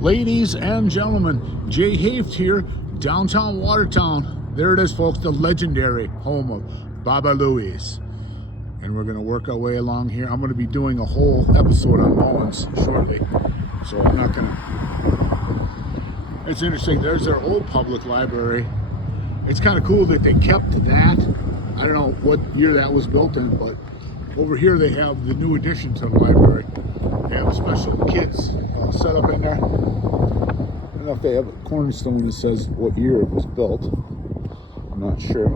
Ladies and gentlemen, Jay Haft here, downtown Watertown. There it is, folks, the legendary home of Baba Louie's. And we're gonna work our way along here. I'm gonna be doing a whole episode on Mullins shortly, so I'm not gonna... It's interesting, there's their old public library. It's kind of cool that they kept that. I don't know what year that was built in, but over here they have the new addition to the library. They have special kits set up in there. I don't know if they have a cornerstone that says what year it was built. I'm not sure.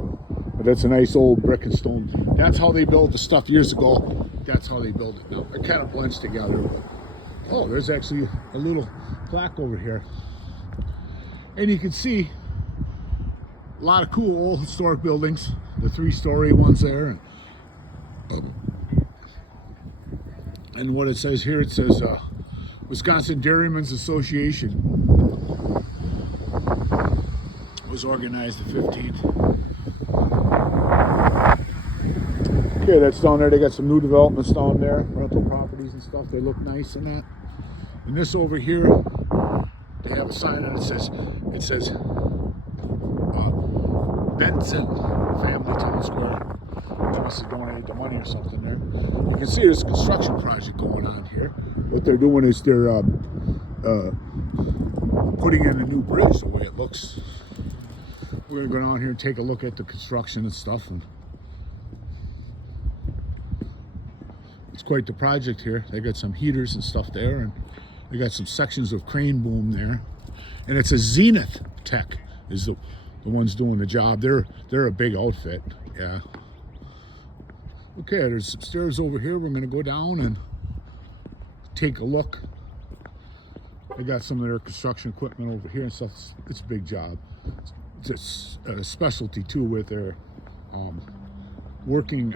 But that's a nice old brick and stone. That's how they built the stuff years ago. That's how they build it now. It kind of blends together. But, oh, there's actually a little plaque over here. And you can see a lot of cool old historic buildings. The 3-story ones there. And what it says here, it says Wisconsin Dairymen's Association was organized the 15th. Okay, that's down there. They got some new developments down there, rental properties and stuff. They look nice in that. And this over here, they have a sign and it says Benson Family Town Square. They must have donated the money or something there. You can see there's a construction project going on here. What they're doing is they're putting in a new bridge the way it looks. We're gonna go down here and take a look at the construction and stuff. And it's quite the project here. They got some heaters and stuff there, and they got some sections of crane boom there. And it's a Zenith Tech is the ones doing the job. They're a big outfit, yeah. Okay, there's some stairs over here. We're gonna go down and take a look. They got some of their construction equipment over here and stuff. It's a big job. It's a specialty too with their working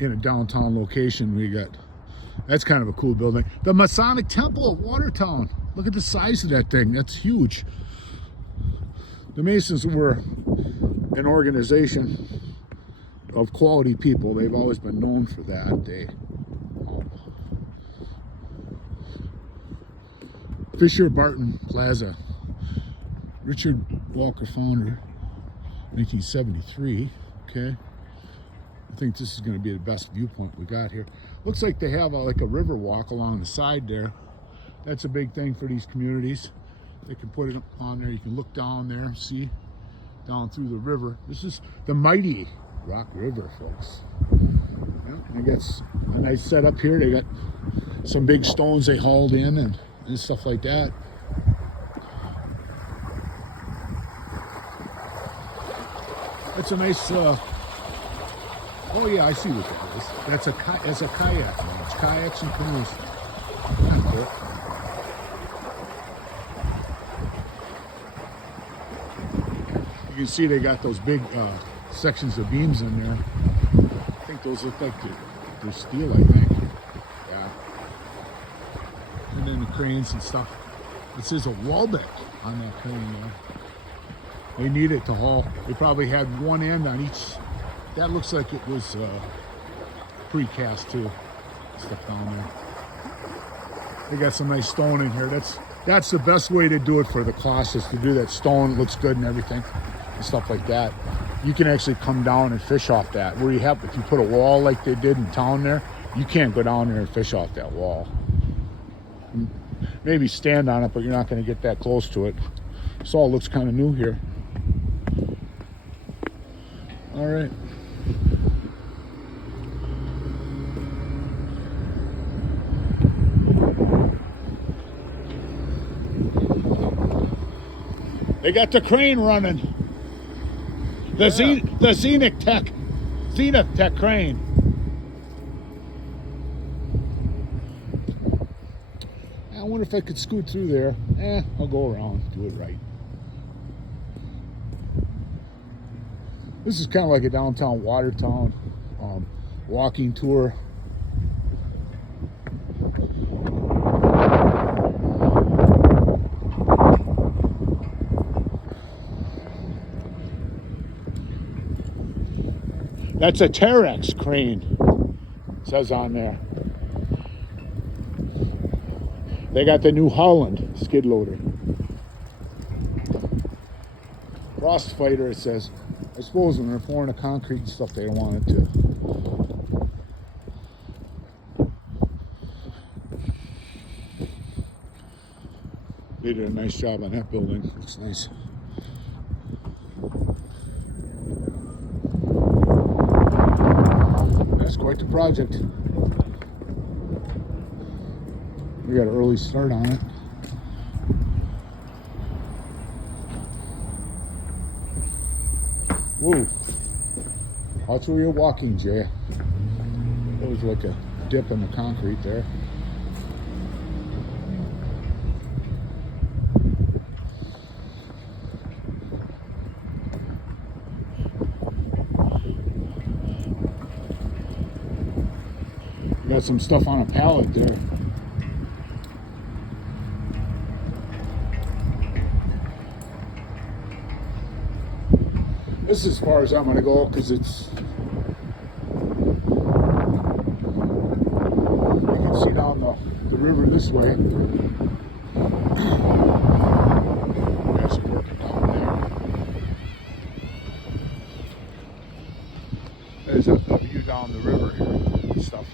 in a downtown location. We got, that's kind of a cool building. The Masonic Temple of Watertown. Look at the size of that thing. That's huge. The Masons were an organization of quality people. They've always been known for that. They Fisher Barton Plaza. Richard Walker founder, 1973. Okay. I think this is going to be the best viewpoint we got here. Looks like they have like a river walk along the side there. That's a big thing for these communities. They can put it on there. You can look down there, see down through the river. This is the mighty Rock River, folks. Yeah, they got a nice setup here. They got some big stones they hauled in and stuff like that. It's a nice. Oh yeah, I see what that is. That's a kayak. It's kayaks and canoes. Kind of cool. You can see they got those big sections of beams in there. I think those look like they're steel, I think. Yeah. And then the cranes and stuff. It says a Walbeck on that crane there. They need it to haul. They probably had one end on each. That looks like it was precast too. Stuff down there. They got some nice stone in here. That's the best way to do it for the cost, is to do that stone. It looks good and everything and stuff like that. You can actually come down and fish off that. Where you have, if you put a wall like they did in town there, you can't go down there and fish off that wall. Maybe stand on it, but you're not going to get that close to it. This all looks kind of new here. All right. They got the crane running. The Zenith Tech crane. I wonder if I could scoot through there. I'll go around, do it right. This is kind of like a downtown Watertown walking tour. That's a Terex crane, it says on there. They got the New Holland skid loader. Frost fighter, it says. I suppose when they're pouring the concrete and stuff, they don't want it to. They did a nice job on that building. Looks nice. That's quite the project. We got an early start on it. Whoa. That's where you're walking, Jay. There was like a dip in the concrete there. Got some stuff on a pallet there. This is as far as I'm going to go because it's. You can see down the river this way. Got some working down there. There's a view down the river here and stuff.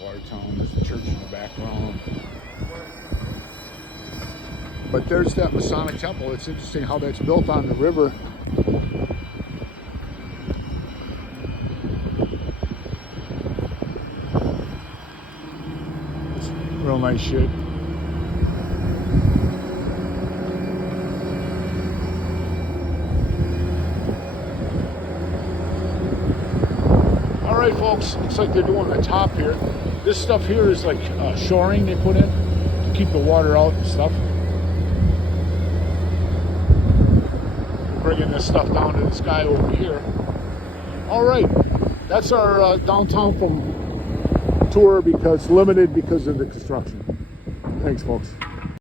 Watertown, there's a church in the background. But there's that Masonic temple. It's interesting how that's built on the river. It's real nice shit. Alright folks, looks like they're doing the top here. This stuff here is like shoring they put in to keep the water out and stuff. Bringing this stuff down to this guy over here. Alright, that's our downtown from tour because limited because of the construction. Thanks folks.